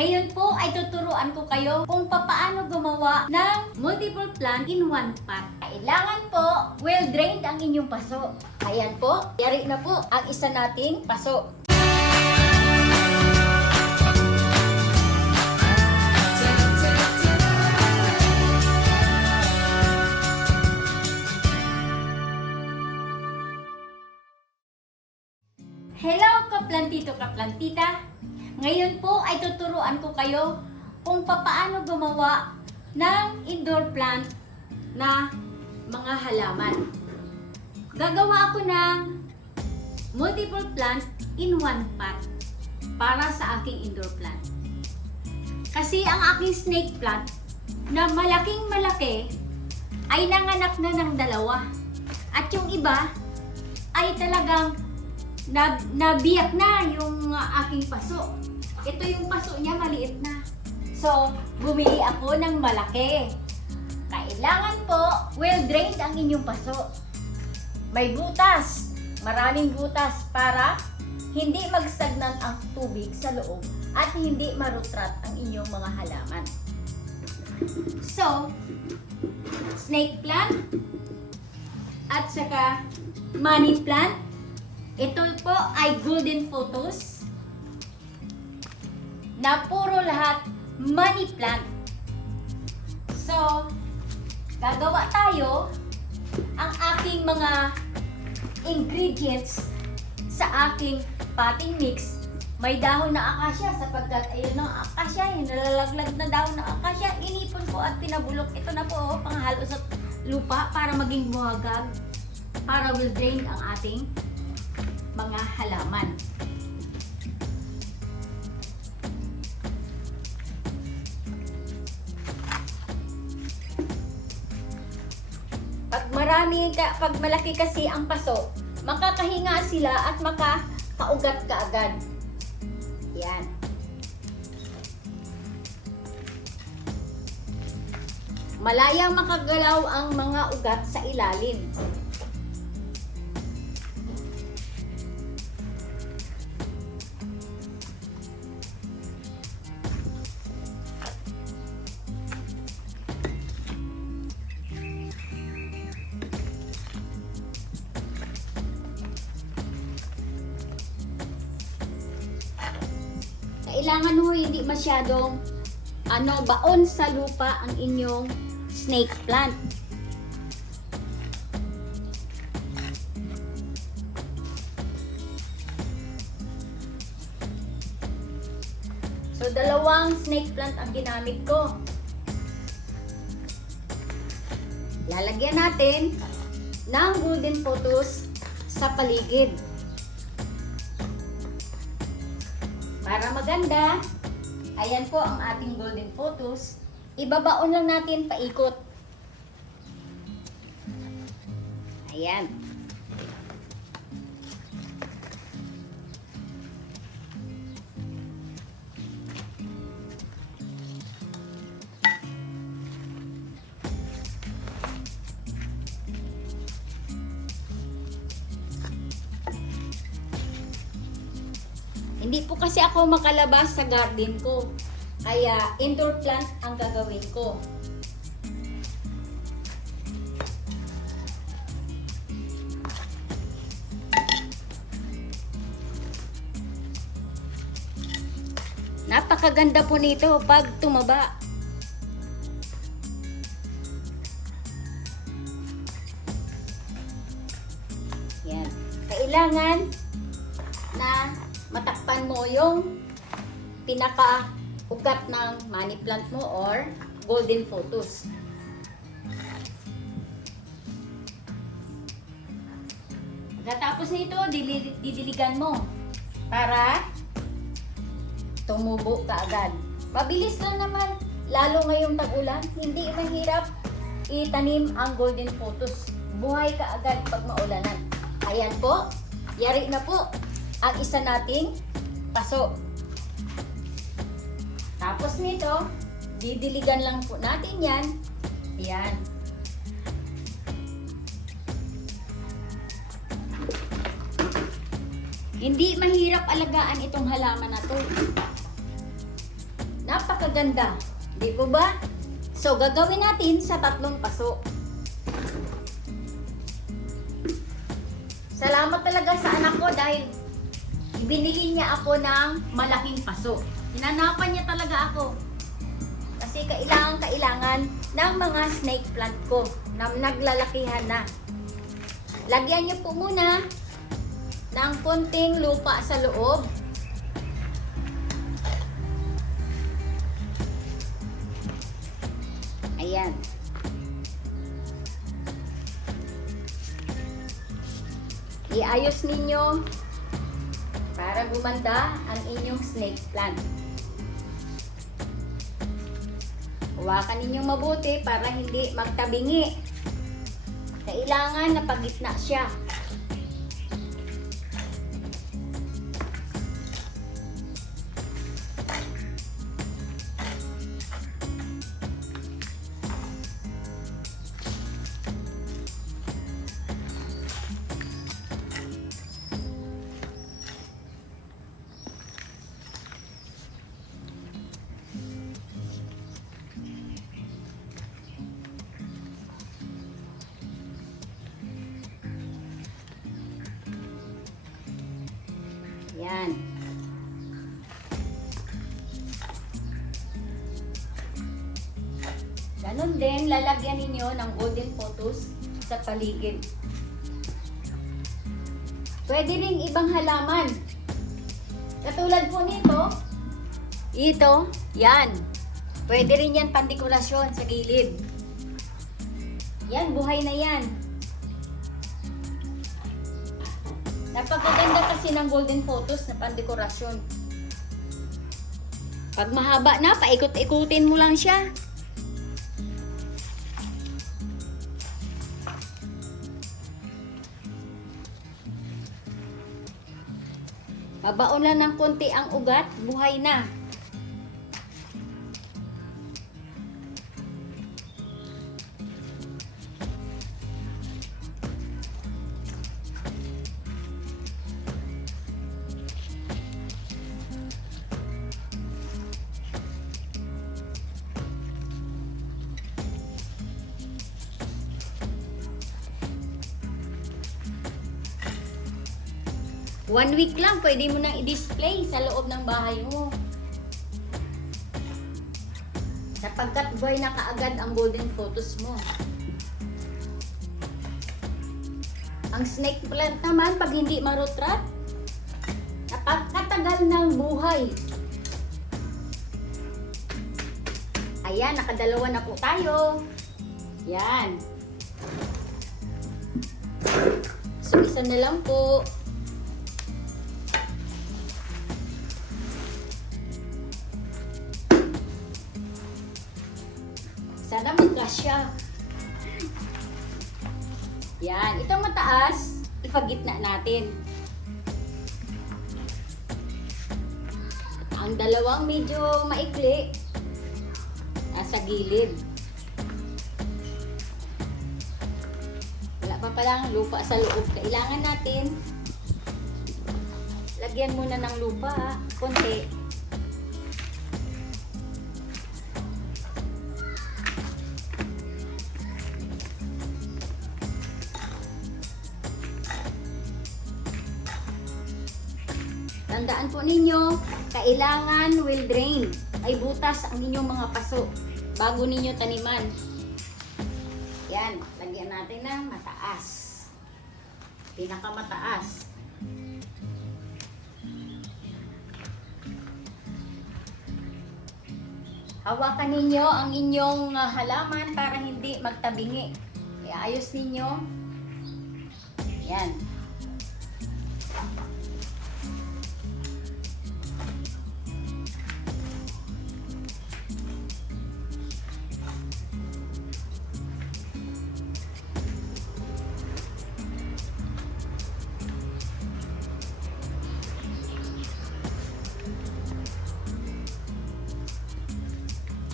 Ngayon po ay tuturuan ko kayo kung papaano gumawa ng multiple plant in one pot. Kailangan po well-drained ang inyong paso. Ayan po, yari na po ang isa nating paso. Hello kaplantito kaplantita! Ngayon po ay tuturuan ko kayo kung papaano gumawa ng indoor plant na mga halaman. Gagawa ako ng multiple plant in one pot para sa aking indoor plant. Kasi ang aking snake plant na malaking malaki ay nanganak na ng dalawa. At yung iba ay talagang na, nabiyak na yung aking paso. Ito yung paso niya, maliit na. So, bumili ako ng malaki. Kailangan po, well-drained ang inyong paso. May butas, maraming butas para hindi magsagnan ang tubig sa loob at hindi marutrat ang inyong mga halaman. So, snake plant at saka money plant ito po ay golden photos na puro lahat money plant. So, gagawa tayo ang aking mga ingredients sa aking potting mix. May dahon na akasya sapagkat ayun ang akasya, yung nalalaglag na dahon ng akasya, inipon ko at pinabulok. Ito na po, oh, panghalo sa lupa para maging buhagag, para will drain ang ating mga halaman. Pag marami, ka, pag malaki kasi ang paso, makakahinga sila at makakaugat ka agad. Yan. Malayang makagalaw ang mga ugat sa ilalim. Kailangan ho hindi masyadong ano baon sa lupa ang inyong snake plant. So dalawang snake plant ang ginamit ko. Lalagyan natin ng golden photos sa paligid. Maganda, ayan po ang ating golden photos. Ibabaon lang natin paikot. Ayan. Hindi po kasi ako makalabas sa garden ko. Kaya indoor plant ang gagawin ko. Napakaganda po nito pag tumaba. Yan. Kailangan pinaka ugat ng money plant mo or golden photos. Pagkatapos nito, dili- didiligan mo para tumubo ka agad. Mabilis lang naman, lalo ngayong tag-ulan, hindi mahirap itanim ang golden photos. Buhay ka agad pag maulanan. Ayan po, yari na po ang isa nating paso. Tapos nito, didiligan lang po natin yan. Yan. Hindi mahirap alagaan itong halaman na to. Napakaganda. Di po ba? So, gagawin natin sa tatlong paso. Salamat talaga sa anak ko dahil binili niya ako ng malaking paso. Hinanapan niya talaga ako. Kasi kailangan kailangan ng mga snake plant ko na naglalakihan na. Lagyan niyo po muna ng konting lupa sa loob. Ayan. Iayos ninyo para gumanda ang inyong snake plant. Huwakan ninyong mabuti para hindi magtabingi. Kailangan na pagitna siya. Yan. Ganon din, lalagyan ninyo ng golden photos sa paligid. Pwede rin ibang halaman. Katulad po nito, ito, yan. Pwede rin yan pandekorasyon sa gilid. Yan, buhay na yan. Napakaganda kasi ng golden photos na pandekorasyon. Pag mahaba na, paikot-ikutin mo lang siya. Mabaon lang ng konti ang ugat, buhay na. One week lang, pwede mo nang i-display sa loob ng bahay mo. Sapagkat buhay na kaagad ang golden photos mo. Ang snake plant naman, pag hindi marutrat, napagkatagal ng buhay. Ayan, nakadalawa na po tayo. Yan. So, isa na lang po. Magkasya. Yan. Itong mataas, ipagitna natin. Ang dalawang medyo maikli, nasa gilid. Wala pa palang lupa sa loob. Kailangan natin lagyan muna ng lupa, ha? konti. Tandaan po ninyo, kailangan will drain. Ay butas ang inyong mga paso bago ninyo taniman. Yan, lagyan natin ng mataas. Pinakamataas. Hawakan ninyo ang inyong ah, halaman para hindi magtabingi. Iayos ninyo. Yan.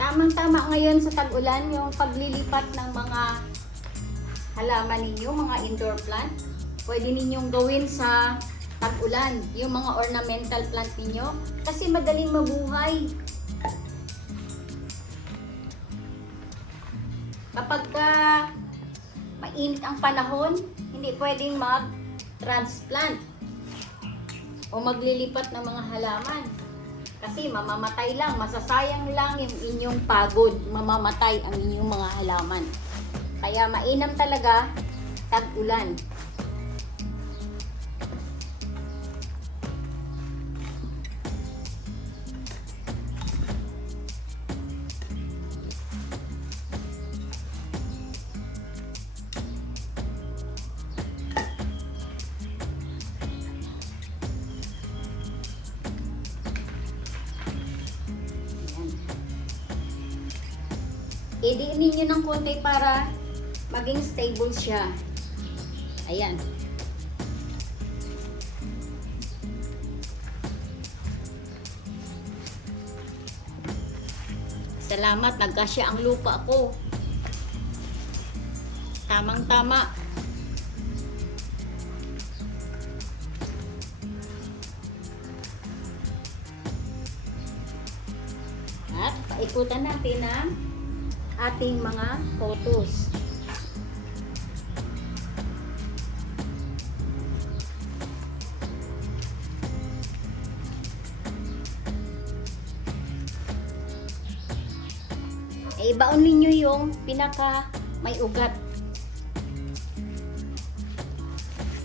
Tamang-tama ngayon sa tag-ulan yung paglilipat ng mga halaman ninyo, mga indoor plant. Pwede ninyong gawin sa tag-ulan, yung mga ornamental plant ninyo kasi madaling mabuhay. Kapag ka mainit ang panahon, hindi pwedeng mag-transplant o maglilipat ng mga halaman. Kasi mamamatay lang, masasayang lang yung inyong pagod, mamamatay ang inyong mga halaman. Kaya mainam talaga tag-ulan. Idiin ninyo ng konti para maging stable siya. Ayan. Salamat, nagkasya ang lupa ko. Tamang-tama. At paikutan natin ang ating mga photos. Eh, ibaon ninyo yung pinaka may ugat.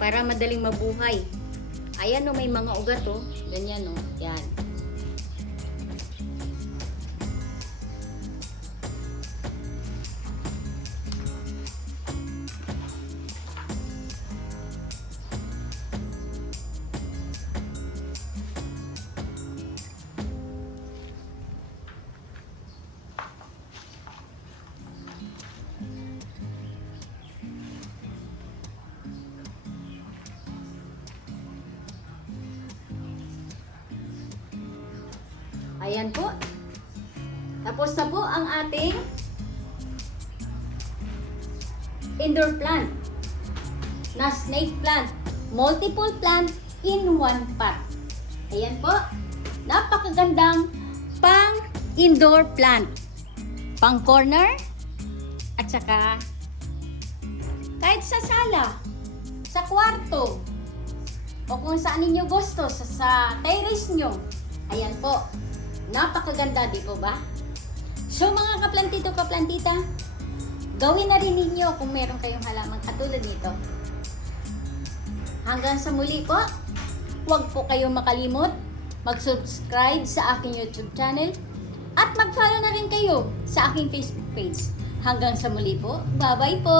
Para madaling mabuhay. Ayan o, may mga ugat o. Ganyan o. Yan. Ayan po. Tapos na po ang ating indoor plant na snake plant. Multiple plant in one pot. Ayan po. Napakagandang pang indoor plant. Pang corner at saka kahit sa sala, sa kwarto, o kung saan ninyo gusto, sa, sa terrace nyo. Ayan po. Napakaganda, di po ba? So mga kaplantito, kaplantita, gawin na rin ninyo kung meron kayong halaman katulad nito. Hanggang sa muli po, huwag po kayong makalimot mag-subscribe sa aking YouTube channel at mag-follow na rin kayo sa aking Facebook page. Hanggang sa muli po, bye-bye po!